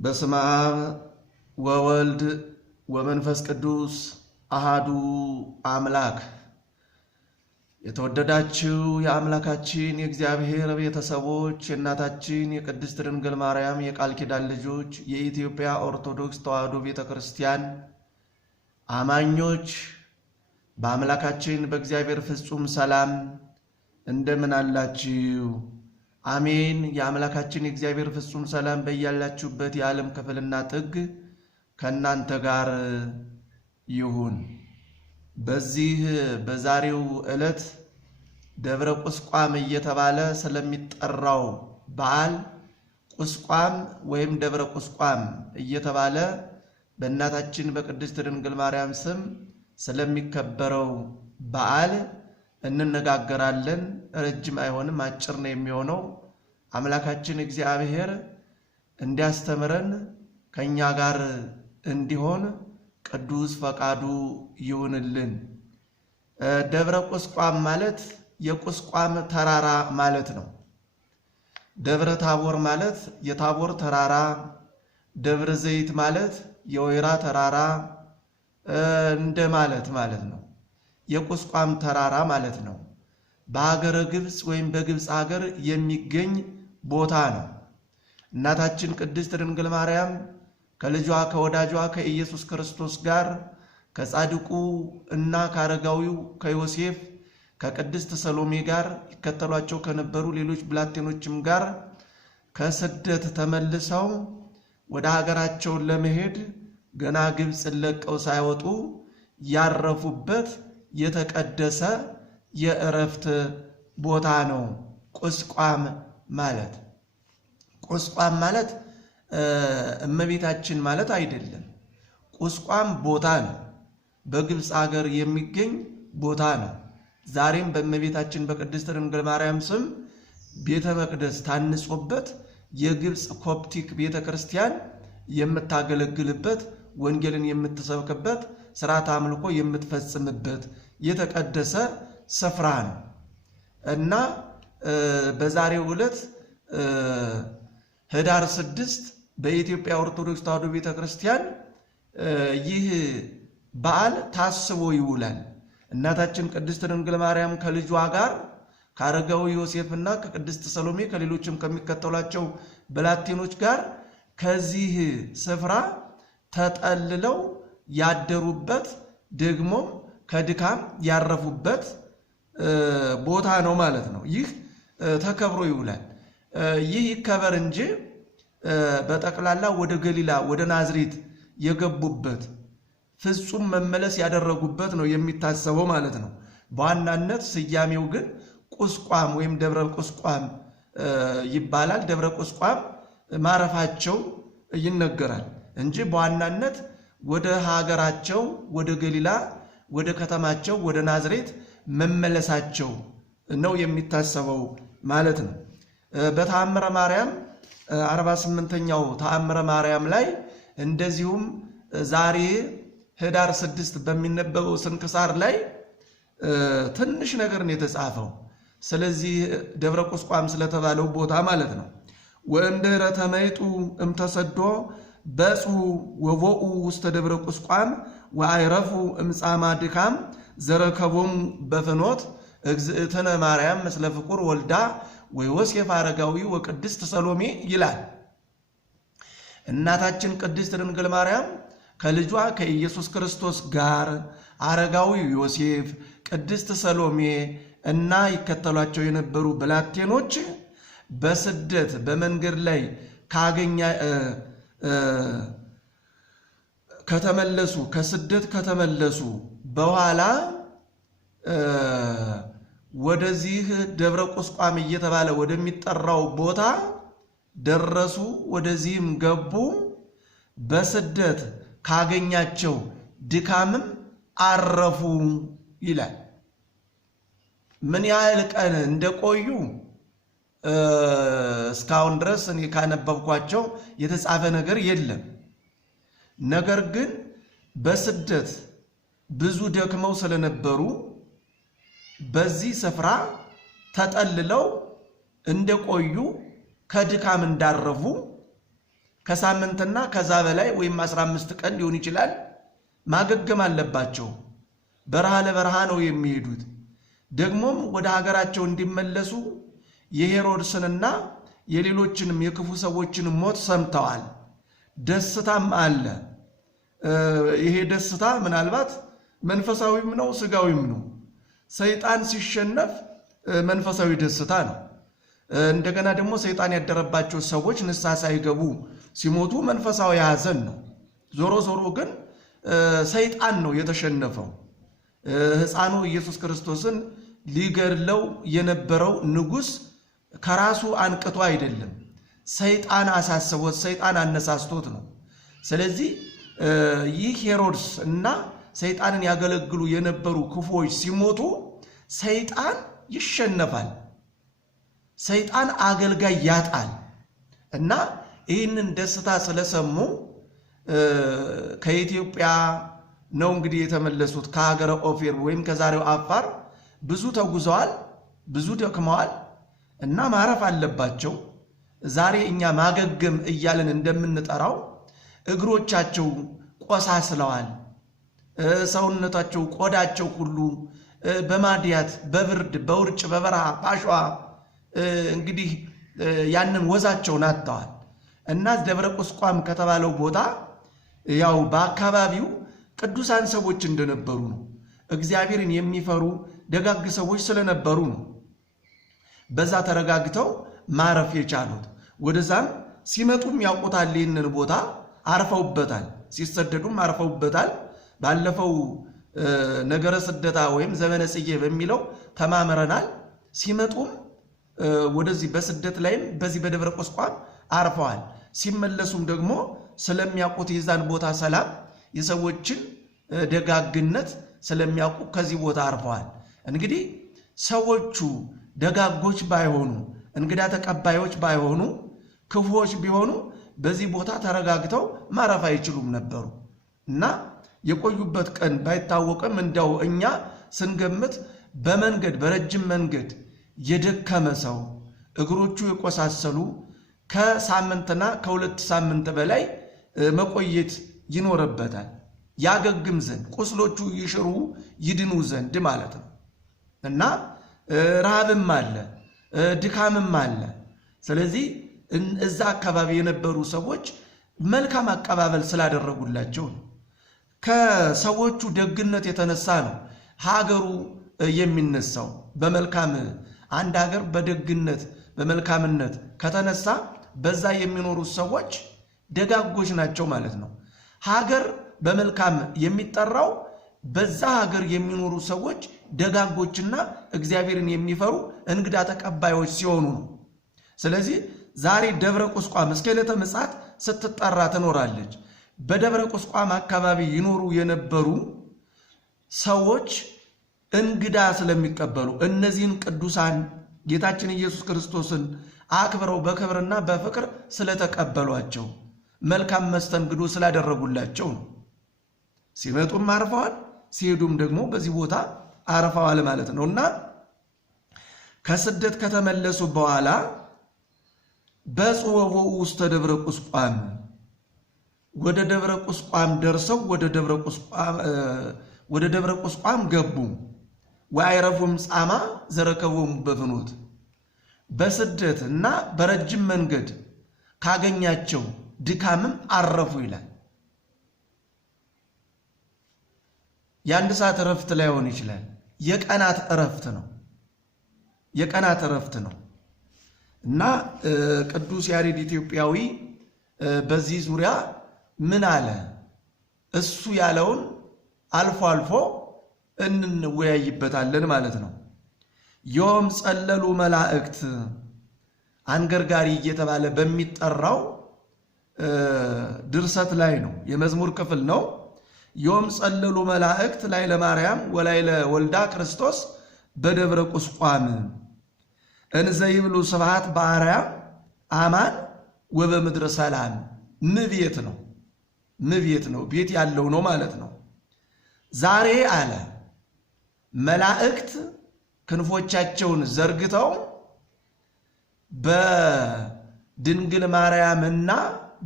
በስመ አብ ወወልድ ወመንፈስ ቅዱስ አሃዱ አምላክ። የተወደዳችሁ የአምላካችን የእግዚአብሔር ቤተሰቦች፣ የእናታችን የቅድስት ድንግል ማርያም የቃል ኪዳን ልጆች፣ የኢትዮጵያ ኦርቶዶክስ ተዋሕዶ ቤተክርስቲያን አማኞች በአምላካችን በእግዚአብሔር ፍጹም ሰላም እንደምን አላችሁ? አሜን። የአምላካችን የእግዚአብሔር ፍጹም ሰላም በያላችሁበት የዓለም ክፍልና ጥግ ከእናንተ ጋር ይሁን። በዚህ በዛሬው ዕለት ደብረ ቁስቋም እየተባለ ስለሚጠራው በዓል ቁስቋም ወይም ደብረ ቁስቋም እየተባለ በእናታችን በቅድስት ድንግል ማርያም ስም ስለሚከበረው በዓል እንነጋገራለን። ረጅም አይሆንም፣ አጭር ነው የሚሆነው። አምላካችን እግዚአብሔር እንዲያስተምረን ከኛ ጋር እንዲሆን ቅዱስ ፈቃዱ ይሁንልን። ደብረ ቁስቋም ማለት የቁስቋም ተራራ ማለት ነው። ደብረ ታቦር ማለት የታቦር ተራራ፣ ደብረ ዘይት ማለት የወይራ ተራራ እንደ ማለት ነው። የቁስቋም ተራራ ማለት ነው። በሀገረ ግብፅ ወይም በግብፅ ሀገር የሚገኝ ቦታ ነው። እናታችን ቅድስት ድንግል ማርያም ከልጇ ከወዳጇ ከኢየሱስ ክርስቶስ ጋር ከጻድቁ እና ከአረጋዊው ከዮሴፍ ከቅድስት ሰሎሜ ጋር ይከተሏቸው ከነበሩ ሌሎች ብላቴኖችም ጋር ከስደት ተመልሰው ወደ ሀገራቸው ለመሄድ ገና ግብፅ ለቀው ሳይወጡ ያረፉበት የተቀደሰ የእረፍት ቦታ ነው ቁስቋም ማለት። ቁስቋም ማለት እመቤታችን ማለት አይደለም። ቁስቋም ቦታ ነው። በግብፅ ሀገር የሚገኝ ቦታ ነው። ዛሬም በእመቤታችን በቅድስት ድንግል ማርያም ስም ቤተ መቅደስ ታንጾበት የግብፅ ኮፕቲክ ቤተ ክርስቲያን የምታገለግልበት፣ ወንጌልን የምትሰብክበት፣ ስርዓተ አምልኮ የምትፈጽምበት የተቀደሰ ስፍራ ነው እና በዛሬው ዕለት ህዳር 6 በኢትዮጵያ ኦርቶዶክስ ተዋሕዶ ቤተክርስቲያን ይህ በዓል ታስቦ ይውላል። እናታችን ቅድስት ድንግል ማርያም ከልጇ ጋር ከአረጋዊ ዮሴፍና ከቅድስት ሰሎሜ ከሌሎችም ከሚከተሏቸው ብላቴኖች ጋር ከዚህ ስፍራ ተጠልለው ያደሩበት ደግሞ ከድካም ያረፉበት ቦታ ነው ማለት ነው። ይህ ተከብሮ ይውላል። ይህ ይከበር እንጂ በጠቅላላ ወደ ገሊላ ወደ ናዝሬት የገቡበት ፍጹም መመለስ ያደረጉበት ነው የሚታሰበው ማለት ነው። በዋናነት ስያሜው ግን ቁስቋም ወይም ደብረ ቁስቋም ይባላል። ደብረ ቁስቋም ማረፋቸው ይነገራል እንጂ በዋናነት ወደ ሀገራቸው ወደ ገሊላ ወደ ከተማቸው ወደ ናዝሬት መመለሳቸው ነው የሚታሰበው ማለት ነው። በተአምረ ማርያም 48ኛው ተአምረ ማርያም ላይ እንደዚሁም ዛሬ ህዳር 6 በሚነበበው ስንክሳር ላይ ትንሽ ነገር ነው የተጻፈው። ስለዚህ ደብረ ቁስቋም ስለተባለው ቦታ ማለት ነው። ወእምድኅረ ተመይጡ እምተሰዶ በጹ ወቦኡ ውስተ ደብረ ቁስቋም ወአይረፉ እምጻማ ድካም ዘረከቦሙ በፍኖት እግዝእትነ ማርያም ምስለ ፍቁር ወልዳ ወዮሴፍ አረጋዊ ወቅድስት ሰሎሜ ይላል። እናታችን ቅድስት ድንግል ማርያም ከልጇ ከኢየሱስ ክርስቶስ ጋር አረጋዊ ዮሴፍ፣ ቅድስት ሰሎሜ እና ይከተሏቸው የነበሩ ብላቴኖች በስደት በመንገድ ላይ ከስደት ከተመለሱ በኋላ ወደዚህ ደብረ ቁስቋም እየተባለ ወደሚጠራው ቦታ ደረሱ። ወደዚህም ገቡ። በስደት ካገኛቸው ድካምም አረፉ ይላል። ምን ያህል ቀን እንደቆዩ እስካሁን ድረስ እኔ ካነበብኳቸው የተጻፈ ነገር የለም። ነገር ግን በስደት ብዙ ደክመው ስለነበሩ በዚህ ስፍራ ተጠልለው እንደቆዩ ከድካም እንዳረፉ ከሳምንትና ከዛ በላይ ወይም 15 ቀን ሊሆን ይችላል ማገገም አለባቸው። በረሃ ለበረሃ ነው የሚሄዱት። ደግሞም ወደ ሀገራቸው እንዲመለሱ የሄሮድስንና የሌሎችንም የክፉ ሰዎችን ሞት ሰምተዋል። ደስታም አለ። ይሄ ደስታ ምናልባት መንፈሳዊም ነው ስጋዊም ነው። ሰይጣን ሲሸነፍ መንፈሳዊ ደስታ ነው። እንደገና ደግሞ ሰይጣን ያደረባቸው ሰዎች ንስሐ ሳይገቡ ሲሞቱ መንፈሳዊ ሐዘን ነው። ዞሮ ዞሮ ግን ሰይጣን ነው የተሸነፈው። ሕፃኑ ኢየሱስ ክርስቶስን ሊገድለው የነበረው ንጉሥ ከራሱ አንቅቶ አይደለም፣ ሰይጣን አሳስቦት፣ ሰይጣን አነሳስቶት ነው። ስለዚህ ይህ ሄሮድስ እና ሰይጣንን ያገለግሉ የነበሩ ክፉዎች ሲሞቱ ሰይጣን ይሸነፋል፣ ሰይጣን አገልጋይ ያጣል። እና ይህንን ደስታ ስለሰሙ ከኢትዮጵያ ነው እንግዲህ የተመለሱት። ከሀገረ ኦፌር ወይም ከዛሬው አፋር ብዙ ተጉዘዋል፣ ብዙ ደክመዋል እና ማረፍ አለባቸው። ዛሬ እኛ ማገገም እያልን እንደምንጠራው እግሮቻቸው ቆሳስለዋል፣ ሰውነታቸው ቆዳቸው ሁሉ በማዲያት በብርድ በውርጭ በበረሃ ባሸዋ እንግዲህ ያንን ወዛቸውን አጥተዋል። እና ደብረ ቁስቋም ከተባለው ቦታ ያው በአካባቢው ቅዱሳን ሰዎች እንደነበሩ ነው። እግዚአብሔርን የሚፈሩ ደጋግ ሰዎች ስለነበሩ ነው በዛ ተረጋግተው ማረፍ የቻሉት። ወደዛም ሲመጡም ያውቁታል፣ ይህንን ቦታ አርፈውበታል፣ ሲሰደዱም አርፈውበታል። ባለፈው ነገረ ስደታ ወይም ዘመነ ጽጌ በሚለው ተማምረናል። ሲመጡም ወደዚህ በስደት ላይም በዚህ በደብረ ቁስቋም አርፈዋል። ሲመለሱም ደግሞ ስለሚያውቁት የዛን ቦታ ሰላም፣ የሰዎችን ደጋግነት ስለሚያውቁ ከዚህ ቦታ አርፈዋል። እንግዲህ ሰዎቹ ደጋጎች ባይሆኑ፣ እንግዳ ተቀባዮች ባይሆኑ፣ ክፉዎች ቢሆኑ በዚህ ቦታ ተረጋግተው ማረፍ አይችሉም ነበሩ እና የቆዩበት ቀን ባይታወቅም እንደው እኛ ስንገምት በመንገድ በረጅም መንገድ የደከመ ሰው እግሮቹ የቆሳሰሉ ከሳምንትና ከሁለት ሳምንት በላይ መቆየት ይኖርበታል፣ ያገግም ዘንድ ቁስሎቹ ይሽሩ ይድኑ ዘንድ ማለት ነው። እና ረሃብም አለ፣ ድካምም አለ። ስለዚህ እዛ አካባቢ የነበሩ ሰዎች መልካም አቀባበል ስላደረጉላቸው ነው። ከሰዎቹ ደግነት የተነሳ ነው ሀገሩ የሚነሳው። በመልካም አንድ ሀገር በደግነት በመልካምነት ከተነሳ በዛ የሚኖሩ ሰዎች ደጋጎች ናቸው ማለት ነው። ሀገር በመልካም የሚጠራው በዛ ሀገር የሚኖሩ ሰዎች ደጋጎችና እግዚአብሔርን የሚፈሩ እንግዳ ተቀባዮች ሲሆኑ ነው። ስለዚህ ዛሬ ደብረ ቁስቋም እስከ ዕለተ ምጽአት ስትጠራ ትኖራለች። በደብረ ቁስቋም አካባቢ ይኖሩ የነበሩ ሰዎች እንግዳ ስለሚቀበሉ እነዚህን ቅዱሳን ጌታችን ኢየሱስ ክርስቶስን አክብረው በክብርና በፍቅር ስለተቀበሏቸው መልካም መስተንግዶ ስላደረጉላቸው ነው። ሲመጡም አርፈዋል፣ ሲሄዱም ደግሞ በዚህ ቦታ አርፈዋል ማለት ነው። እና ከስደት ከተመለሱ በኋላ በጽወቦ ውስጥ ደብረ ቁስቋም ወደ ደብረ ቁስቋም ደርሰው ወደ ደብረ ቁስቋም ገቡ። ወአይረፉም ጻማ ዘረከቦሙ በፍኖት በስደት እና በረጅም መንገድ ካገኛቸው ድካምም አረፉ ይላል። የአንድ ሰዓት እረፍት ላይሆን ይችላል፣ የቀናት እረፍት ነው። የቀናት እረፍት ነው እና ቅዱስ ያሬድ ኢትዮጵያዊ በዚህ ዙሪያ ምን አለ? እሱ ያለውን አልፎ አልፎ እንወያይበታለን ማለት ነው። ዮም ጸለሉ መላእክት አንገርጋሪ እየተባለ በሚጠራው ድርሰት ላይ ነው፣ የመዝሙር ክፍል ነው። ዮም ጸለሉ መላእክት ላይ ለማርያም ወላይ ለወልዳ ክርስቶስ በደብረ ቁስቋም እንዘ ይብሉ ስብሐት በአርያም አማን ወበምድረ ሰላም። ምቤት ነው፣ ምቤት ነው፣ ቤት ያለው ነው ማለት ነው። ዛሬ አለ መላእክት ክንፎቻቸውን ዘርግተው በድንግል ማርያምና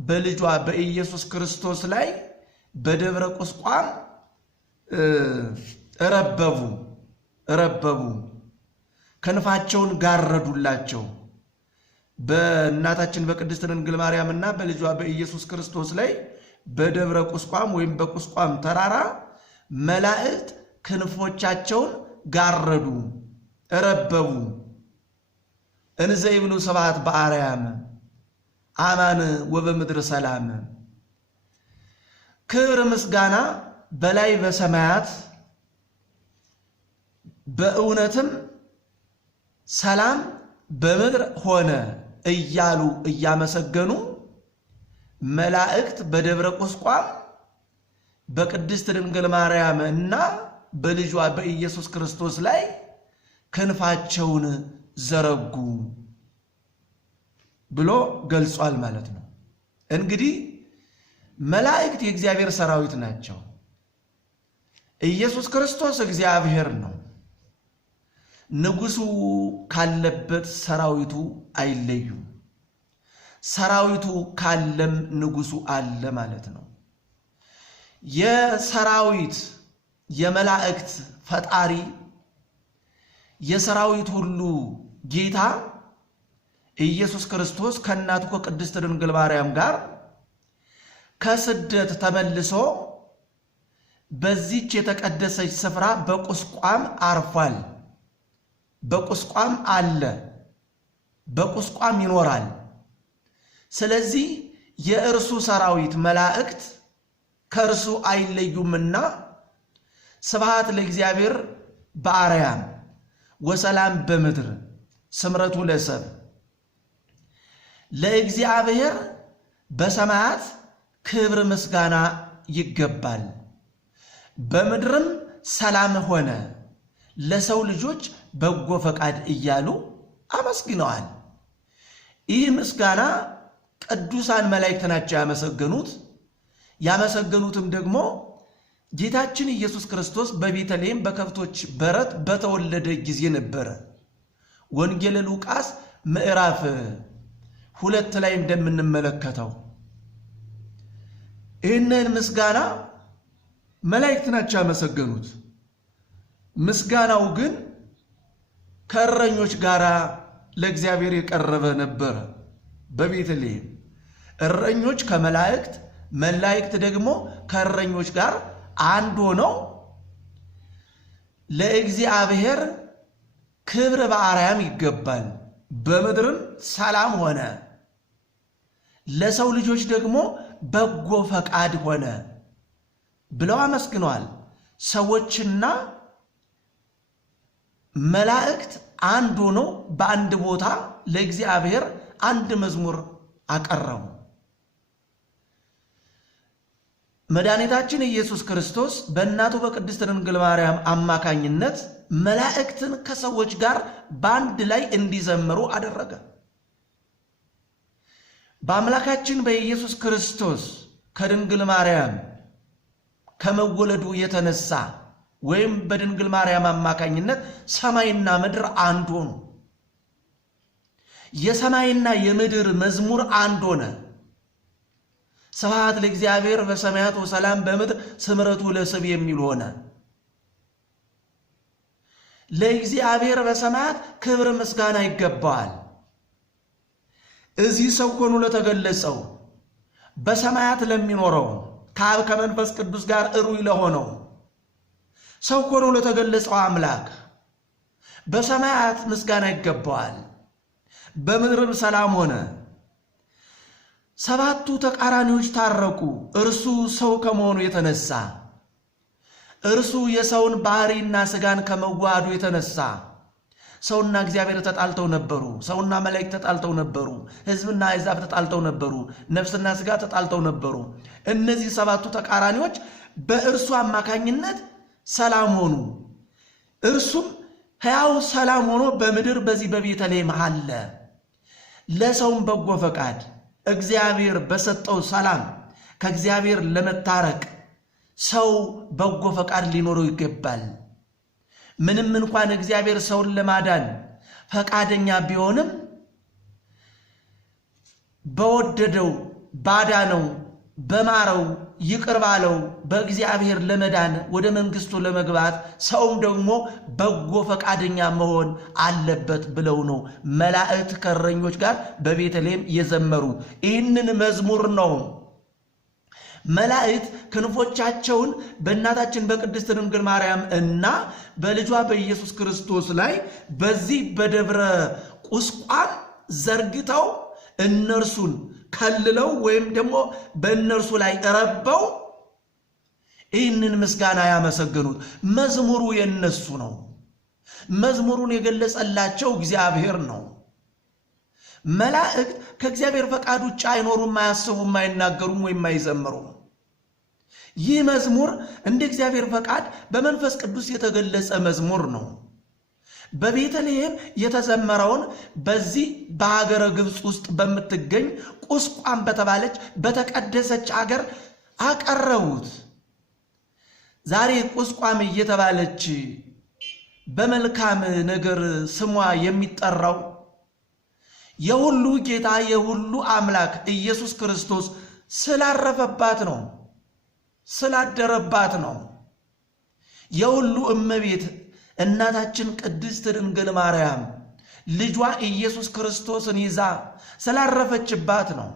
በልጇ በኢየሱስ ክርስቶስ ላይ በደብረ ቁስቋም ረበቡ ክንፋቸውን ጋረዱላቸው። በእናታችን በቅድስት ድንግል ማርያምና በልጇ በኢየሱስ ክርስቶስ ላይ በደብረ ቁስቋም ወይም በቁስቋም ተራራ መላእክት ክንፎቻቸውን ጋረዱ፣ ረበቡ። እንዘ ይብሉ ስብሐት በአርያም አማን ወበምድር ሰላም። ክብር ምስጋና በላይ በሰማያት በእውነትም ሰላም በምድር ሆነ እያሉ እያመሰገኑ መላእክት በደብረ ቁስቋም በቅድስት ድንግል ማርያም እና በልጇ በኢየሱስ ክርስቶስ ላይ ክንፋቸውን ዘረጉ ብሎ ገልጿል ማለት ነው። እንግዲህ መላእክት የእግዚአብሔር ሰራዊት ናቸው። ኢየሱስ ክርስቶስ እግዚአብሔር ነው። ንጉሱ ካለበት ሰራዊቱ አይለዩም። ሰራዊቱ ካለም ንጉሱ አለ ማለት ነው። የሰራዊት የመላእክት ፈጣሪ የሰራዊት ሁሉ ጌታ ኢየሱስ ክርስቶስ ከእናቱ ከቅድስት ድንግል ማርያም ጋር ከስደት ተመልሶ በዚች የተቀደሰች ስፍራ በቁስቋም አርፏል። በቁስቋም አለ፣ በቁስቋም ይኖራል። ስለዚህ የእርሱ ሰራዊት መላእክት ከእርሱ አይለዩምና ስብሐት ለእግዚአብሔር በአርያም ወሰላም በምድር ስምረቱ ለሰብ። ለእግዚአብሔር በሰማያት ክብር ምስጋና ይገባል፣ በምድርም ሰላም ሆነ፣ ለሰው ልጆች በጎ ፈቃድ እያሉ አመስግነዋል። ይህ ምስጋና ቅዱሳን መላእክት ናቸው ያመሰገኑት። ያመሰገኑትም ደግሞ ጌታችን ኢየሱስ ክርስቶስ በቤተልሔም በከብቶች በረት በተወለደ ጊዜ ነበረ። ወንጌል ሉቃስ ምዕራፍ 2 ላይ እንደምንመለከተው ይህንን ምስጋና መላእክት ናቸው ያመሰገኑት። ምስጋናው ግን ከእረኞች ጋር ለእግዚአብሔር የቀረበ ነበረ። በቤተልሔም እረኞች ከመላእክት መላእክት ደግሞ ከእረኞች ጋር አንድ ሆነው ለእግዚአብሔር ክብር በአርያም ይገባል፣ በምድርም ሰላም ሆነ፣ ለሰው ልጆች ደግሞ በጎ ፈቃድ ሆነ ብለው አመስግነዋል። ሰዎችና መላእክት አንድ ሆነው በአንድ ቦታ ለእግዚአብሔር አንድ መዝሙር አቀረቡ። መድኃኒታችን ኢየሱስ ክርስቶስ በእናቱ በቅድስት ድንግል ማርያም አማካኝነት መላእክትን ከሰዎች ጋር በአንድ ላይ እንዲዘምሩ አደረገ። በአምላካችን በኢየሱስ ክርስቶስ ከድንግል ማርያም ከመወለዱ የተነሳ ወይም በድንግል ማርያም አማካኝነት ሰማይና ምድር አንድ ሆኑ። የሰማይና የምድር መዝሙር አንድ ሆነ። ስብሐት ለእግዚአብሔር በሰማያት ወሰላም በምድር ስምረቱ ለሰብ የሚል ሆነ። ለእግዚአብሔር በሰማያት ክብር ምስጋና ይገባዋል። እዚህ ሰው ሆኖ ለተገለጸው በሰማያት ለሚኖረው ከአብ ከመንፈስ ቅዱስ ጋር እሩይ ለሆነው ሰው ሆኖ ለተገለጸው አምላክ በሰማያት ምስጋና ይገባዋል። በምድርም ሰላም ሆነ። ሰባቱ ተቃራኒዎች ታረቁ። እርሱ ሰው ከመሆኑ የተነሳ እርሱ የሰውን ባህሪና ስጋን ከመዋሃዱ የተነሳ ሰውና እግዚአብሔር ተጣልተው ነበሩ። ሰውና መላእክት ተጣልተው ነበሩ። ሕዝብና አሕዛብ ተጣልተው ነበሩ። ነፍስና ስጋ ተጣልተው ነበሩ። እነዚህ ሰባቱ ተቃራኒዎች በእርሱ አማካኝነት ሰላም ሆኑ። እርሱም ሕያው ሰላም ሆኖ በምድር በዚህ በቤተልሔም አለ። ለሰውም በጎ ፈቃድ እግዚአብሔር በሰጠው ሰላም ከእግዚአብሔር ለመታረቅ ሰው በጎ ፈቃድ ሊኖረው ይገባል። ምንም እንኳን እግዚአብሔር ሰውን ለማዳን ፈቃደኛ ቢሆንም በወደደው ባዳነው በማረው ይቅር ባለው በእግዚአብሔር ለመዳን ወደ መንግስቱ ለመግባት ሰውም ደግሞ በጎ ፈቃደኛ መሆን አለበት ብለው ነው መላእክት ከእረኞች ጋር በቤተልሔም የዘመሩ። ይህንን መዝሙር ነው መላእክት ክንፎቻቸውን በእናታችን በቅድስት ድንግል ማርያም እና በልጇ በኢየሱስ ክርስቶስ ላይ በዚህ በደብረ ቁስቋም ዘርግተው እነርሱን ከልለው ወይም ደግሞ በእነርሱ ላይ ረበው ይህንን ምስጋና ያመሰገኑት። መዝሙሩ የነሱ ነው። መዝሙሩን የገለጸላቸው እግዚአብሔር ነው። መላእክት ከእግዚአብሔር ፈቃድ ውጭ አይኖሩም፣ አያስቡም፣ አይናገሩም ወይም አይዘምሩም። ይህ መዝሙር እንደ እግዚአብሔር ፈቃድ በመንፈስ ቅዱስ የተገለጸ መዝሙር ነው። በቤተልሔም የተዘመረውን በዚህ በሀገረ ግብፅ ውስጥ በምትገኝ ቁስቋም በተባለች በተቀደሰች ሀገር አቀረቡት። ዛሬ ቁስቋም እየተባለች በመልካም ነገር ስሟ የሚጠራው የሁሉ ጌታ የሁሉ አምላክ ኢየሱስ ክርስቶስ ስላረፈባት ነው፣ ስላደረባት ነው። የሁሉ እመቤት እናታችን ቅድስት ድንግል ማርያም ልጇ ኢየሱስ ክርስቶስን ይዛ ስላረፈችባት ነው።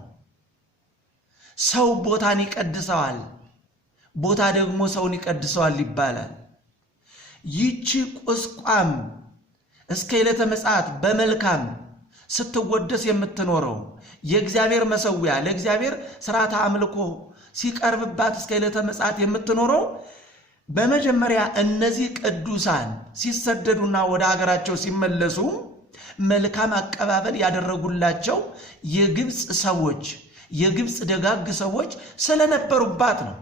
ሰው ቦታን ይቀድሰዋል፣ ቦታ ደግሞ ሰውን ይቀድሰዋል ይባላል። ይቺ ቁስቋም እስከ ዕለተ ምጽአት በመልካም ስትወደስ የምትኖረው የእግዚአብሔር መሰዊያ ለእግዚአብሔር ሥርዓተ አምልኮ ሲቀርብባት እስከ ዕለተ ምጽአት የምትኖረው በመጀመሪያ እነዚህ ቅዱሳን ሲሰደዱና ወደ ሀገራቸው ሲመለሱ መልካም አቀባበል ያደረጉላቸው የግብፅ ሰዎች የግብፅ ደጋግ ሰዎች ስለነበሩባት ነው።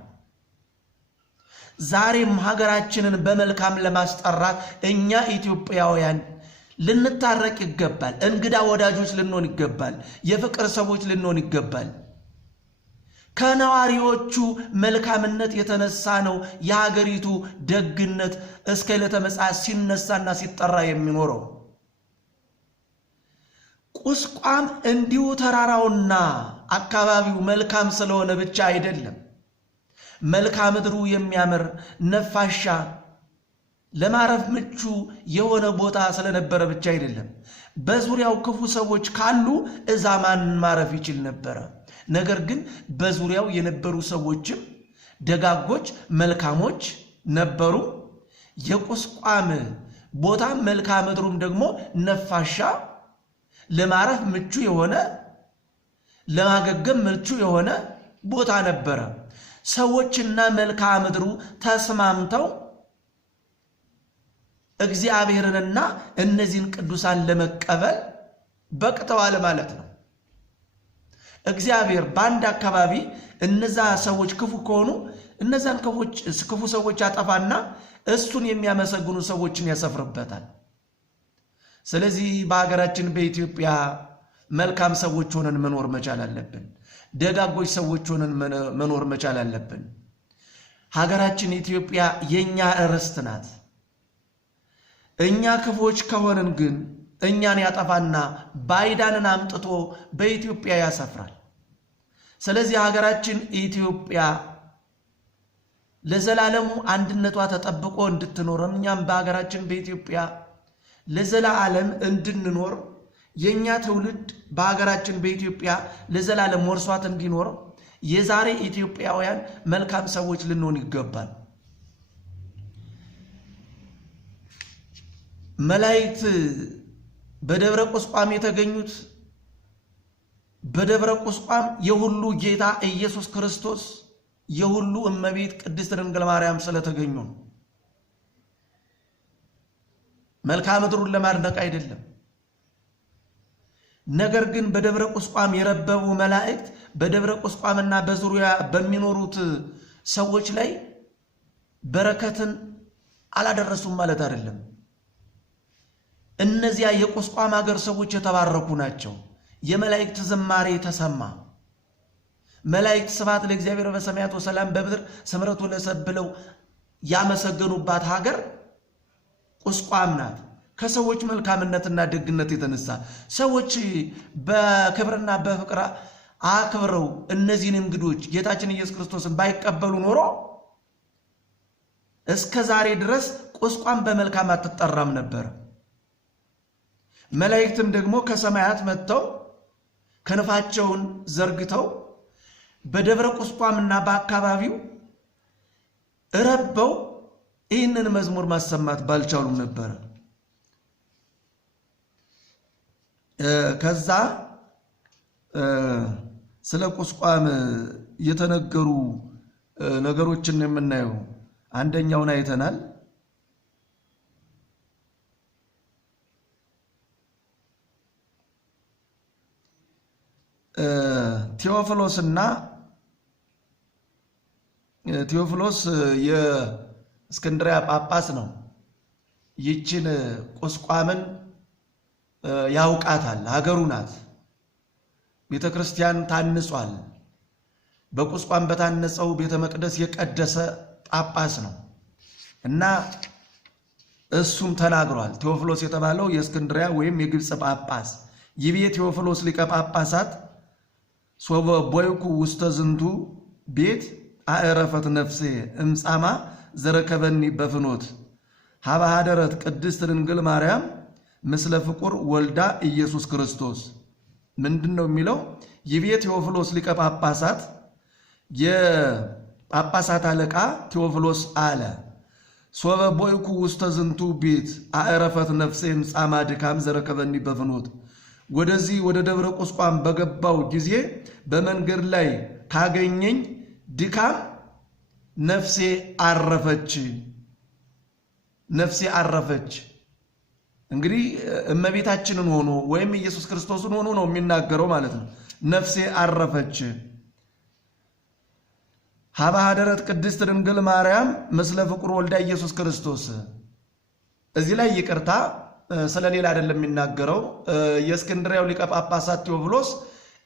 ዛሬም ሀገራችንን በመልካም ለማስጠራት እኛ ኢትዮጵያውያን ልንታረቅ ይገባል። እንግዳ ወዳጆች ልንሆን ይገባል። የፍቅር ሰዎች ልንሆን ይገባል። ከነዋሪዎቹ መልካምነት የተነሳ ነው የሀገሪቱ ደግነት እስከ ዕለተ ምጽአት ሲነሳና ሲጠራ የሚኖረው። ቁስቋም እንዲሁ ተራራውና አካባቢው መልካም ስለሆነ ብቻ አይደለም። መልክዓ ምድሩ የሚያምር ነፋሻ ለማረፍ ምቹ የሆነ ቦታ ስለነበረ ብቻ አይደለም። በዙሪያው ክፉ ሰዎች ካሉ እዛ ማን ማረፍ ይችል ነበረ? ነገር ግን በዙሪያው የነበሩ ሰዎችም ደጋጎች መልካሞች ነበሩ። የቁስቋም ቦታ መልክዓ ምድሩም ደግሞ ነፋሻ ለማረፍ ምቹ የሆነ ለማገገም ምቹ የሆነ ቦታ ነበረ። ሰዎችና መልክዓ ምድሩ ተስማምተው እግዚአብሔርንና እነዚህን ቅዱሳን ለመቀበል በቅተዋል ማለት ነው። እግዚአብሔር በአንድ አካባቢ እነዛ ሰዎች ክፉ ከሆኑ እነዛን ክፉ ሰዎች ያጠፋና እሱን የሚያመሰግኑ ሰዎችን ያሰፍርበታል። ስለዚህ በሀገራችን በኢትዮጵያ መልካም ሰዎች ሆነን መኖር መቻል አለብን። ደጋጎች ሰዎች ሆነን መኖር መቻል አለብን። ሀገራችን ኢትዮጵያ የኛ ርስት ናት። እኛ ክፎች ከሆንን ግን እኛን ያጠፋና ባይዳንን አምጥቶ በኢትዮጵያ ያሰፍራል። ስለዚህ ሀገራችን ኢትዮጵያ ለዘላለሙ አንድነቷ ተጠብቆ እንድትኖር እኛም በሀገራችን በኢትዮጵያ ለዘላለም እንድንኖር የኛ ትውልድ በሀገራችን በኢትዮጵያ ለዘላለም ወርሷት እንዲኖር የዛሬ ኢትዮጵያውያን መልካም ሰዎች ልንሆን ይገባል። መላእክት በደብረ ቁስቋም የተገኙት በደብረ ቁስቋም የሁሉ ጌታ ኢየሱስ ክርስቶስ የሁሉ እመቤት ቅድስት ድንግል ማርያም ስለተገኙ መልክዓ ምድሩን ለማድነቅ አይደለም። ነገር ግን በደብረ ቁስቋም የረበቡ መላእክት በደብረ ቁስቋምና በዙሪያ በሚኖሩት ሰዎች ላይ በረከትን አላደረሱም ማለት አይደለም። እነዚያ የቁስቋም ሀገር ሰዎች የተባረኩ ናቸው። የመላእክት ዝማሬ ተሰማ። መላእክት ስብሐት ለእግዚአብሔር በሰማያት ወሰላም በምድር ስምረቱ ለሰብእ ብለው ያመሰገኑባት ሀገር ቁስቋም ናት። ከሰዎች መልካምነትና ደግነት የተነሳ ሰዎች በክብርና በፍቅር አክብረው እነዚህን እንግዶች ጌታችን ኢየሱስ ክርስቶስን ባይቀበሉ ኖሮ እስከ ዛሬ ድረስ ቁስቋም በመልካም አትጠራም ነበር። መላእክትም ደግሞ ከሰማያት መጥተው ክንፋቸውን ዘርግተው በደብረ ቁስቋምና በአካባቢው ረበው ይህንን መዝሙር ማሰማት ባልቻሉም ነበር። ከዛ ስለ ቁስቋም የተነገሩ ነገሮችን የምናየው አንደኛውን አይተናል። ቴዎፍሎስ የእስክንድርያ ጳጳስ ነው። ይችን ቁስቋምን ያውቃታል፣ ሀገሩ ናት። ቤተ ክርስቲያን ታንጿል። በቁስቋም በታነጸው ቤተ መቅደስ የቀደሰ ጳጳስ ነው እና እሱም ተናግሯል። ቴዎፍሎስ የተባለው የእስክንድርያ ወይም የግብፅ ጳጳስ ይቤ ቴዎፍሎስ ሊቀ ጳጳሳት ሶበ ቦይኩ ውስተ ዝንቱ ቤት አዕረፈት ነፍሴ እምጻማ ዘረከበኒ በፍኖት ሀበ ሀደረት ቅድስት ድንግል ማርያም ምስለ ፍቁር ወልዳ ኢየሱስ ክርስቶስ። ምንድነው የሚለው? ይቤ ቴዎፍሎስ ሊቀ ጳጳሳት የጳጳሳት አለቃ ቴዎፍሎስ አለ ሶበ ቦይኩ ውስተ ዝንቱ ቤት አዕረፈት ነፍሴ እምጻማ ድካም ዘረከበኒ በፍኖት ወደዚህ ወደ ደብረ ቁስቋም በገባው ጊዜ በመንገድ ላይ ካገኘኝ ድካም ነፍሴ አረፈች። እንግዲህ እመቤታችንን ሆኖ ወይም ኢየሱስ ክርስቶስን ሆኖ ነው የሚናገረው ማለት ነው። ነፍሴ አረፈች። ሀበ ሀደረት ቅድስት ድንግል ማርያም ምስለ ፍቁር ወልዳ ኢየሱስ ክርስቶስ። እዚህ ላይ ይቅርታ ስለሌላ አይደለም የሚናገረው። የእስክንድርያው ሊቀ ጳጳሳት ቴዎፍሎስ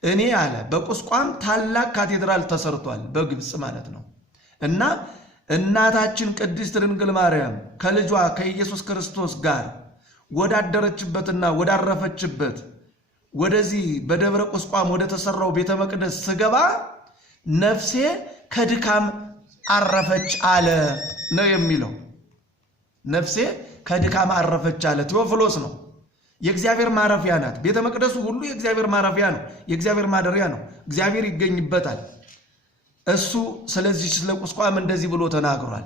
እኔ አለ በቁስቋም ታላቅ ካቴድራል ተሰርቷል፣ በግብፅ ማለት ነው። እና እናታችን ቅድስት ድንግል ማርያም ከልጇ ከኢየሱስ ክርስቶስ ጋር ወዳደረችበትና ወዳረፈችበት ወደዚህ በደብረ ቁስቋም ወደ ተሰራው ቤተ መቅደስ ስገባ ነፍሴ ከድካም አረፈች አለ ነው የሚለው። ነፍሴ ከድካም አረፈች አለ ቴዎፍሎስ ነው። የእግዚአብሔር ማረፊያ ናት። ቤተ መቅደሱ ሁሉ የእግዚአብሔር ማረፊያ ነው፣ የእግዚአብሔር ማደሪያ ነው። እግዚአብሔር ይገኝበታል። እሱ ስለዚህ ስለ ቁስቋም እንደዚህ ብሎ ተናግሯል።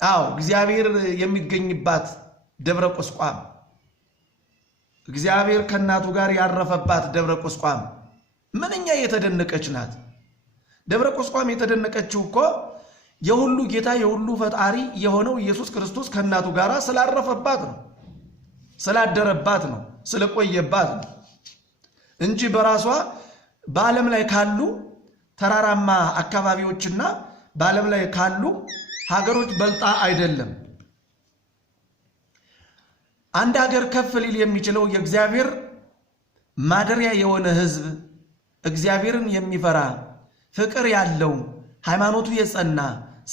አዎ እግዚአብሔር የሚገኝባት ደብረ ቁስቋም፣ እግዚአብሔር ከእናቱ ጋር ያረፈባት ደብረ ቁስቋም ምንኛ የተደነቀች ናት። ደብረ ቁስቋም የተደነቀችው እኮ የሁሉ ጌታ የሁሉ ፈጣሪ የሆነው ኢየሱስ ክርስቶስ ከእናቱ ጋር ስላረፈባት ነው፣ ስላደረባት ነው፣ ስለቆየባት ነው እንጂ በራሷ በዓለም ላይ ካሉ ተራራማ አካባቢዎችና በዓለም ላይ ካሉ ሀገሮች በልጣ አይደለም። አንድ ሀገር ከፍ ሊል የሚችለው የእግዚአብሔር ማደሪያ የሆነ ሕዝብ፣ እግዚአብሔርን የሚፈራ ፍቅር ያለው ሃይማኖቱ የጸና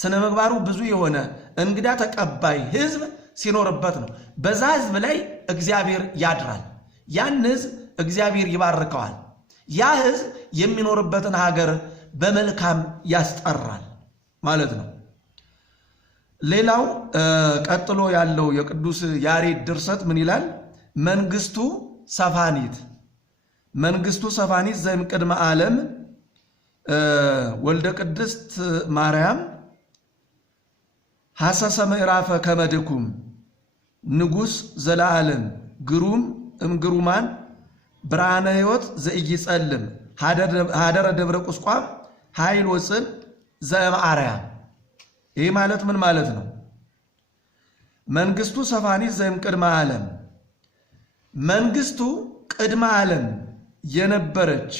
ስነ ምግባሩ ብዙ የሆነ እንግዳ ተቀባይ ሕዝብ ሲኖርበት ነው። በዛ ሕዝብ ላይ እግዚአብሔር ያድራል። ያን ሕዝብ እግዚአብሔር ይባርከዋል። ያ ሕዝብ የሚኖርበትን ሀገር በመልካም ያስጠራል ማለት ነው። ሌላው ቀጥሎ ያለው የቅዱስ ያሬድ ድርሰት ምን ይላል? መንግስቱ ሰፋኒት ዘእምቅድመ ዓለም ወልደ ቅድስት ማርያም ሐሰሰ ምዕራፈ ከመድኩም ንጉሥ ዘለዓለም ግሩም እምግሩማን ብርሃነ ሕይወት ዘኢይጸልም ሀደረ ደብረ ቁስቋም ኃይል ወፅን ዘእምአርያም። ይህ ማለት ምን ማለት ነው? መንግስቱ ሰፋኒት ዘእምቅድመ ዓለም፣ መንግስቱ ቅድመ ዓለም የነበረች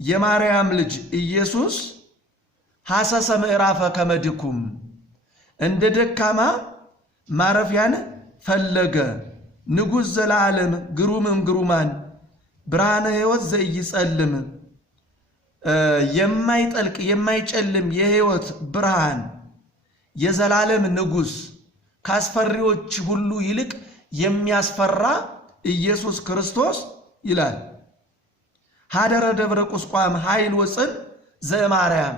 የማርያም ልጅ ኢየሱስ ሐሰሰ ምዕራፈ ከመድኩም እንደ ደካማ ማረፊያን ፈለገ። ንጉሥ ዘለዓለም ግሩም እምግሩማን ብርሃነ ሕይወት ዘኢይጸልም የማይጠልቅ የማይጨልም የሕይወት ብርሃን የዘላለም ንጉሥ ካስፈሪዎች ሁሉ ይልቅ የሚያስፈራ ኢየሱስ ክርስቶስ ይላል ሀደረ ደብረ ቁስቋም ኃይል ወፅን ዘማርያም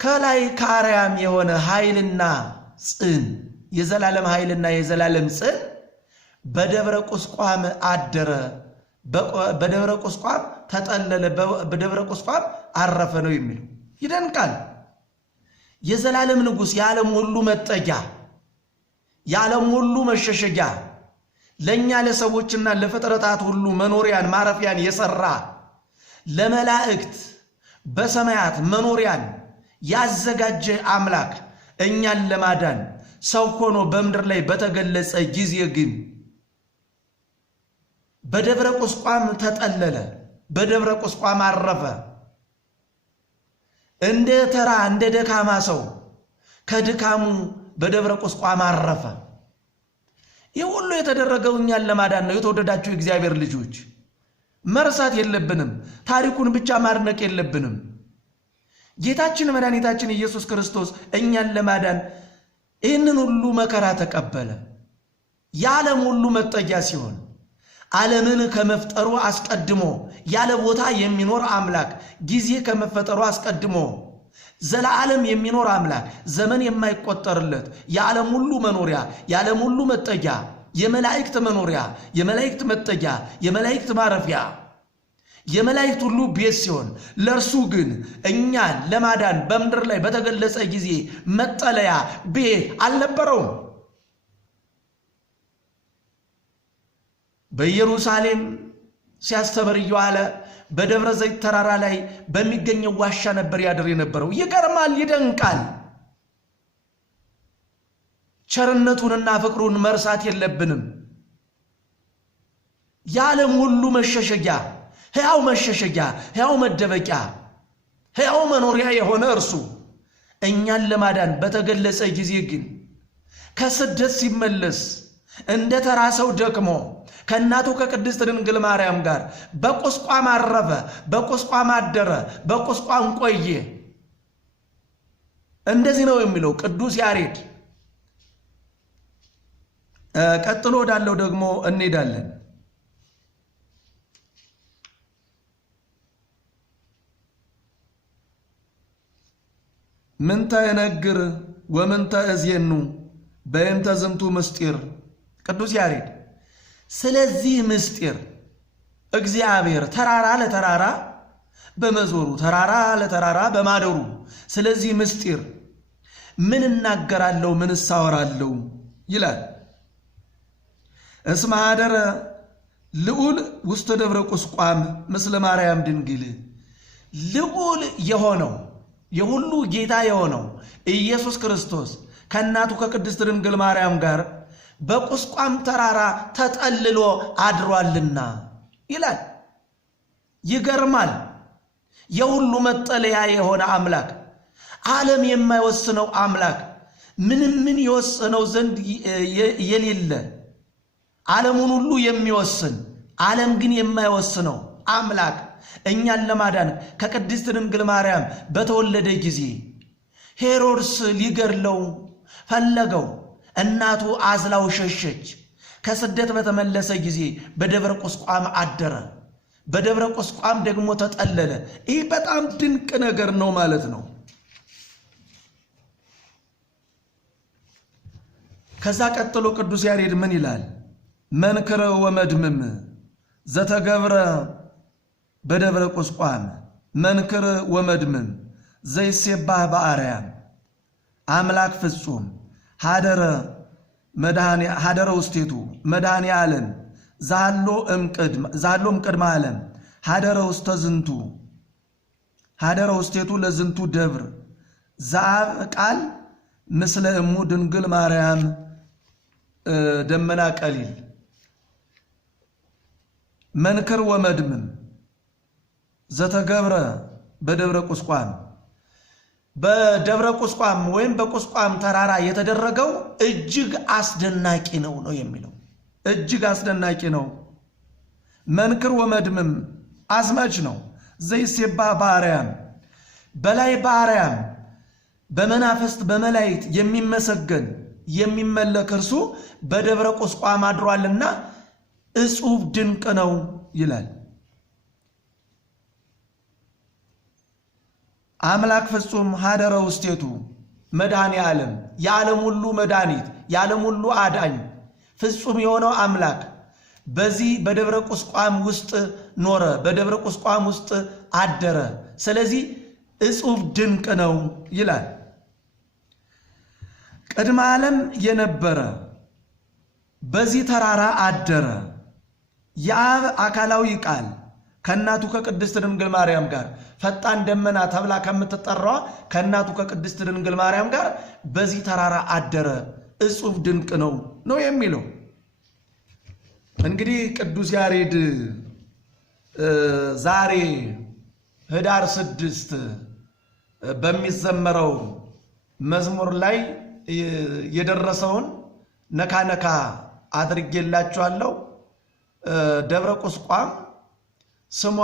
ከላይ ከአርያም የሆነ ኃይልና ጽን የዘላለም ኃይልና የዘላለም ጽን በደብረ ቁስቋም አደረ፣ በደብረ ቁስቋም ተጠለለ፣ በደብረ ቁስቋም አረፈ ነው የሚለው። ይደንቃል። የዘላለም ንጉሥ፣ የዓለም ሁሉ መጠጊያ፣ የዓለም ሁሉ መሸሸጊያ፣ ለእኛ ለሰዎችና ለፍጥረታት ሁሉ መኖሪያን ማረፊያን የሠራ ለመላእክት በሰማያት መኖሪያን ያዘጋጀ አምላክ እኛን ለማዳን ሰው ሆኖ በምድር ላይ በተገለጸ ጊዜ ግን በደብረ ቁስቋም ተጠለለ፣ በደብረ ቁስቋም አረፈ። እንደ ተራ እንደ ደካማ ሰው ከድካሙ በደብረ ቁስቋም አረፈ። ይህ ሁሉ የተደረገው እኛን ለማዳን ነው። የተወደዳችሁ እግዚአብሔር ልጆች መርሳት የለብንም። ታሪኩን ብቻ ማድነቅ የለብንም። ጌታችን መድኃኒታችን ኢየሱስ ክርስቶስ እኛን ለማዳን ይህንን ሁሉ መከራ ተቀበለ። የዓለም ሁሉ መጠጊያ ሲሆን ዓለምን ከመፍጠሩ አስቀድሞ ያለ ቦታ የሚኖር አምላክ፣ ጊዜ ከመፈጠሩ አስቀድሞ ዘላለም የሚኖር አምላክ፣ ዘመን የማይቆጠርለት የዓለም ሁሉ መኖሪያ፣ የዓለም ሁሉ መጠጊያ፣ የመላእክት መኖሪያ፣ የመላእክት መጠጊያ፣ የመላእክት ማረፊያ፣ የመላእክት ሁሉ ቤት ሲሆን ለእርሱ ግን እኛን ለማዳን በምድር ላይ በተገለጸ ጊዜ መጠለያ ቤት አልነበረውም። በኢየሩሳሌም ሲያስተምር እየዋለ በደብረ ዘይት ተራራ ላይ በሚገኘው ዋሻ ነበር ያድር የነበረው። ይገርማል፣ ይደንቃል። ቸርነቱንና ፍቅሩን መርሳት የለብንም። የዓለም ሁሉ መሸሸጊያ፣ ሕያው መሸሸጊያ፣ ሕያው መደበቂያ፣ ሕያው መኖሪያ የሆነ እርሱ እኛን ለማዳን በተገለጸ ጊዜ ግን ከስደት ሲመለስ እንደ ተራ ሰው ደክሞ ከእናቱ ከቅድስት ድንግል ማርያም ጋር በቁስቋም አረፈ፣ በቁስቋም አደረ፣ በቁስቋም ቆየ። እንደዚህ ነው የሚለው ቅዱስ ያሬድ። ቀጥሎ ወዳለው ደግሞ እንሄዳለን። ምንተ እነግር ወምንተ እዜኑ በእንተ ዝንቱ ምስጢር። ቅዱስ ያሬድ ስለዚህ ምስጢር እግዚአብሔር ተራራ ለተራራ በመዞሩ ተራራ ለተራራ በማደሩ ስለዚህ ምስጢር ምን እናገራለሁ ምን ሳወራለሁ ይላል። እስመ ኀደረ ልዑል ውስተ ደብረ ቁስቋም ምስለ ማርያም ድንግል። ልዑል የሆነው የሁሉ ጌታ የሆነው ኢየሱስ ክርስቶስ ከእናቱ ከቅድስት ድንግል ማርያም ጋር በቁስቋም ተራራ ተጠልሎ አድሯልና ይላል። ይገርማል። የሁሉ መጠለያ የሆነ አምላክ፣ ዓለም የማይወስነው አምላክ፣ ምን ይወስነው ዘንድ የሌለ ዓለሙን ሁሉ የሚወስን ዓለም ግን የማይወስነው አምላክ እኛን ለማዳን ከቅድስት ድንግል ማርያም በተወለደ ጊዜ ሄሮድስ ሊገድለው ፈለገው። እናቱ አዝላው ሸሸች። ከስደት በተመለሰ ጊዜ በደብረ ቁስቋም አደረ፣ በደብረ ቁስቋም ደግሞ ተጠለለ። ይህ በጣም ድንቅ ነገር ነው ማለት ነው። ከዛ ቀጥሎ ቅዱስ ያሬድ ምን ይላል? መንክረ ወመድምም ዘተገብረ በደብረ ቁስቋም መንክር ወመድምም ዘይሴባህ በአርያም አምላክ ፍጹም ሀደረ ውስቴቱ መድኃኔ ዓለም ዛሎም ቅድመ ዓለም ሀደረ ውስተ ዝንቱ ሀደረ ውስቴቱ ለዝንቱ ደብር ዘአብ ቃል ምስለ እሙ ድንግል ማርያም ደመና ቀሊል። መንክር ወመድምም ዘተገብረ በደብረ ቁስቋም በደብረ ቁስቋም ወይም በቁስቋም ተራራ የተደረገው እጅግ አስደናቂ ነው የሚለው። እጅግ አስደናቂ ነው። መንክር ወመድምም አዝማች ነው። ዘይሴባህ በአርያም በላይ በአርያም በመናፍስት በመላእክት የሚመሰገን የሚመለክ እርሱ በደብረ ቁስቋም አድሯልና እጹብ ድንቅ ነው ይላል። አምላክ ፍጹም ሀደረ ውስቴቱ መድኃኔ ዓለም የዓለም ሁሉ መድኃኒት የዓለም ሁሉ አዳኝ ፍጹም የሆነው አምላክ በዚህ በደብረ ቁስቋም ውስጥ ኖረ፣ በደብረ ቁስቋም ውስጥ አደረ። ስለዚህ እጹብ ድንቅ ነው ይላል። ቅድመ ዓለም የነበረ በዚህ ተራራ አደረ። የአብ አካላዊ ቃል ከእናቱ ከቅድስት ድንግል ማርያም ጋር ፈጣን ደመና ተብላ ከምትጠራዋ ከእናቱ ከቅድስት ድንግል ማርያም ጋር በዚህ ተራራ አደረ። እጹብ ድንቅ ነው ነው የሚለው። እንግዲህ ቅዱስ ያሬድ ዛሬ ህዳር 6 በሚዘመረው መዝሙር ላይ የደረሰውን ነካ ነካ አድርጌላችኋለሁ። ደብረ ቁስቋም ስሟ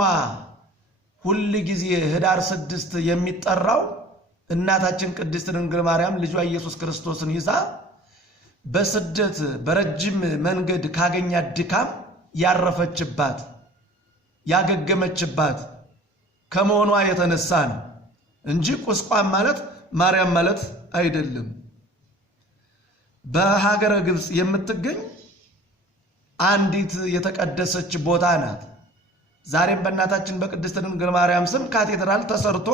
ሁል ጊዜ ህዳር 6 የሚጠራው እናታችን ቅድስት ድንግል ማርያም ልጇ ኢየሱስ ክርስቶስን ይዛ በስደት በረጅም መንገድ ካገኛት ድካም ያረፈችባት ያገገመችባት ከመሆኗ የተነሳ ነው እንጂ ቁስቋም ማለት ማርያም ማለት አይደለም። በሀገረ ግብፅ የምትገኝ አንዲት የተቀደሰች ቦታ ናት። ዛሬም በእናታችን በቅድስት ድንግል ማርያም ስም ካቴድራል ተሰርቶ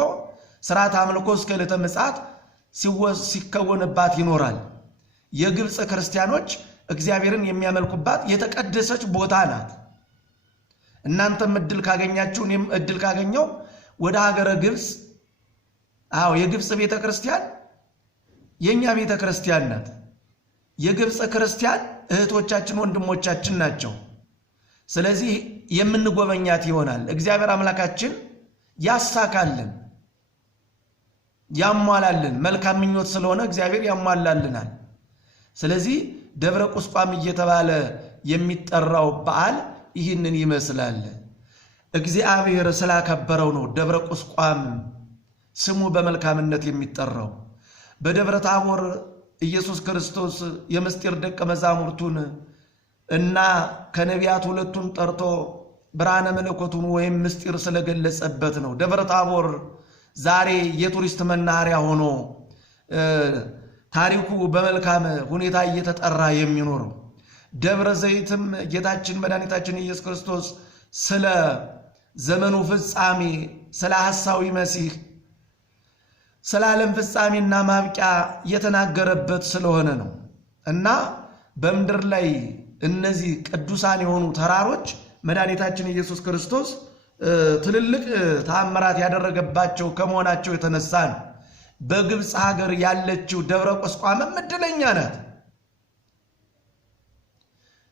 ሥርዓተ አምልኮ እስከ ዕለተ ምጽአት ሲከወንባት ይኖራል። የግብፅ ክርስቲያኖች እግዚአብሔርን የሚያመልኩባት የተቀደሰች ቦታ ናት። እናንተም እድል ካገኛችሁ እኔም እድል ካገኘው ወደ ሀገረ ግብፅ የግብፅ ቤተ ክርስቲያን የኛ ቤተ ክርስቲያን ናት። የግብፅ ክርስቲያን እህቶቻችን ወንድሞቻችን ናቸው። ስለዚህ የምንጎበኛት ይሆናል። እግዚአብሔር አምላካችን ያሳካልን ያሟላልን። መልካም ምኞት ስለሆነ እግዚአብሔር ያሟላልናል። ስለዚህ ደብረ ቁስቋም እየተባለ የሚጠራው በዓል ይህንን ይመስላል። እግዚአብሔር ስላከበረው ነው ደብረ ቁስቋም ስሙ በመልካምነት የሚጠራው። በደብረ ታቦር ኢየሱስ ክርስቶስ የምስጢር ደቀ መዛሙርቱን እና ከነቢያት ሁለቱን ጠርቶ ብርሃነ መለኮቱን ወይም ምስጢር ስለገለጸበት ነው። ደብረ ታቦር ዛሬ የቱሪስት መናኸሪያ ሆኖ ታሪኩ በመልካም ሁኔታ እየተጠራ የሚኖረው። ደብረ ዘይትም ጌታችን መድኃኒታችን ኢየሱስ ክርስቶስ ስለ ዘመኑ ፍጻሜ ስለ ሐሳዊ መሲህ ስለ ዓለም ፍጻሜና ማብቂያ የተናገረበት ስለሆነ ነው እና በምድር ላይ እነዚህ ቅዱሳን የሆኑ ተራሮች መድኃኒታችን ኢየሱስ ክርስቶስ ትልልቅ ተአምራት ያደረገባቸው ከመሆናቸው የተነሳ ነው። በግብፅ ሀገር ያለችው ደብረ ቁስቋምም እድለኛ ናት።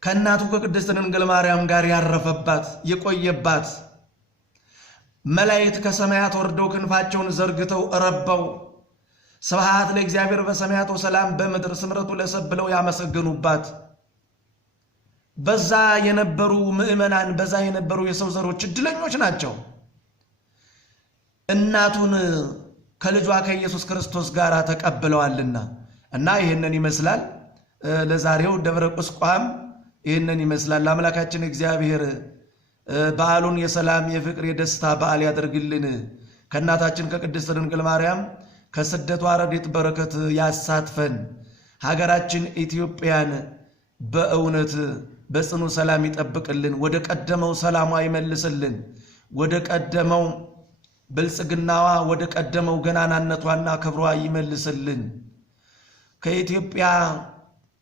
ከእናቱ ከቅድስት ድንግል ማርያም ጋር ያረፈባት የቆየባት፣ መላእክት ከሰማያት ወርደው ክንፋቸውን ዘርግተው ረበው ስብሐት ለእግዚአብሔር በሰማያት ወሰላም በምድር ስምረቱ ለሰብ ብለው ያመሰገኑባት፣ በዛ የነበሩ ምእመናን በዛ የነበሩ የሰው ዘሮች እድለኞች ናቸው። እናቱን ከልጇ ከኢየሱስ ክርስቶስ ጋር ተቀብለዋልና እና ይህንን ይመስላል። ለዛሬው ደብረ ቁስቋም ይህንን ይመስላል። አምላካችን እግዚአብሔር በዓሉን የሰላም የፍቅር የደስታ በዓል ያደርግልን። ከእናታችን ከቅድስት ድንግል ማርያም ከስደቷ ረድኤት በረከት ያሳትፈን። ሀገራችን ኢትዮጵያን በእውነት በጽኑ ሰላም ይጠብቅልን። ወደ ቀደመው ሰላሟ ይመልስልን። ወደ ቀደመው ብልጽግናዋ ወደ ቀደመው ገናናነቷና ክብሯ ይመልስልን። ከኢትዮጵያ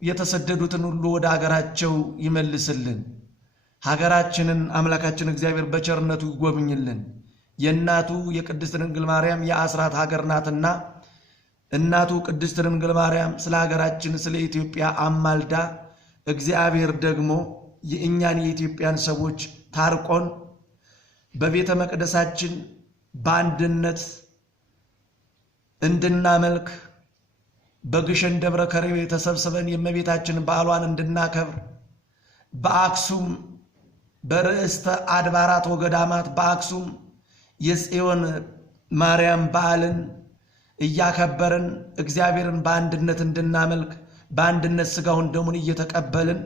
የተሰደዱትን ሁሉ ወደ ሀገራቸው ይመልስልን። ሀገራችንን አምላካችን እግዚአብሔር በቸርነቱ ይጎብኝልን። የእናቱ የቅድስት ድንግል ማርያም የአስራት ሀገር ናትና እናቱ ቅድስት ድንግል ማርያም ስለ ሀገራችን ስለ ኢትዮጵያ አማልዳ እግዚአብሔር ደግሞ የእኛን የኢትዮጵያን ሰዎች ታርቆን በቤተ መቅደሳችን በአንድነት እንድናመልክ በግሸን ደብረ ከርቤ ተሰብስበን የእመቤታችን በዓሏን እንድናከብር በአክሱም በርዕስተ አድባራት ወገዳማት በአክሱም የጽዮን ማርያም በዓልን እያከበርን እግዚአብሔርን በአንድነት እንድናመልክ በአንድነት ሥጋውን ደሙን እየተቀበልን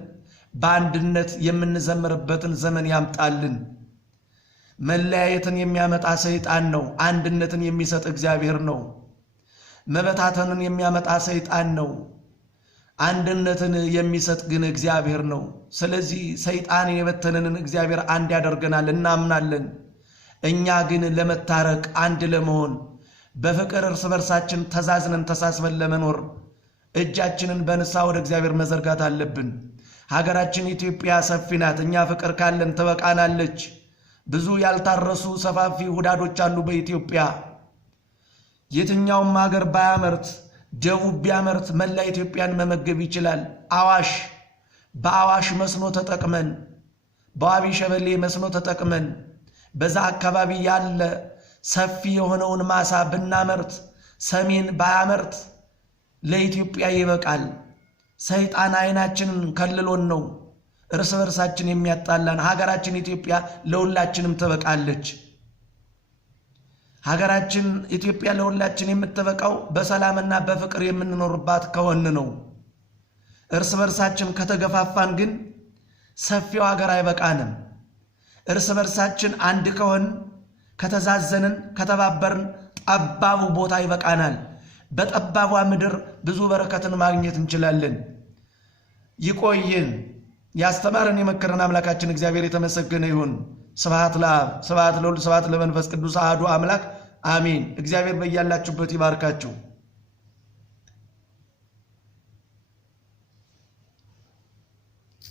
በአንድነት የምንዘምርበትን ዘመን ያምጣልን። መለያየትን የሚያመጣ ሰይጣን ነው፣ አንድነትን የሚሰጥ እግዚአብሔር ነው። መበታተንን የሚያመጣ ሰይጣን ነው፣ አንድነትን የሚሰጥ ግን እግዚአብሔር ነው። ስለዚህ ሰይጣን የበተነንን እግዚአብሔር አንድ ያደርገናል እናምናለን። እኛ ግን ለመታረቅ አንድ ለመሆን በፍቅር እርስ በርሳችን ተዛዝነን ተሳስበን ለመኖር እጃችንን በንስሐ ወደ እግዚአብሔር መዘርጋት አለብን። ሀገራችን ኢትዮጵያ ሰፊ ናት። እኛ ፍቅር ካለን ትበቃናለች። ብዙ ያልታረሱ ሰፋፊ ሁዳዶች አሉ በኢትዮጵያ። የትኛውም ሀገር ባያመርት ደቡብ ቢያመርት መላ ኢትዮጵያን መመገብ ይችላል። በአዋሽ መስኖ ተጠቅመን በዋቢ ሸበሌ መስኖ ተጠቅመን በዛ አካባቢ ያለ ሰፊ የሆነውን ማሳ ብናመርት ሰሜን ባያመርት ለኢትዮጵያ ይበቃል። ሰይጣን አይናችንን ከልሎን ነው እርስ በርሳችን የሚያጣላን። ሀገራችን ኢትዮጵያ ለሁላችንም ትበቃለች። ሀገራችን ኢትዮጵያ ለሁላችን የምትበቃው በሰላምና በፍቅር የምንኖርባት ከሆነ ነው። እርስ በርሳችን ከተገፋፋን ግን ሰፊው ሀገር አይበቃንም። እርስ በርሳችን አንድ ከሆን ከተዛዘንን ከተባበርን ጠባቡ ቦታ ይበቃናል። በጠባቧ ምድር ብዙ በረከትን ማግኘት እንችላለን። ይቆየን። ያስተማረን የመከረን አምላካችን እግዚአብሔር የተመሰገነ ይሁን። ስብሐት ለአብ ስብሐት ለወልድ ስብሐት ለመንፈስ ቅዱስ አሐዱ አምላክ አሜን። እግዚአብሔር በያላችሁበት ይባርካችሁ።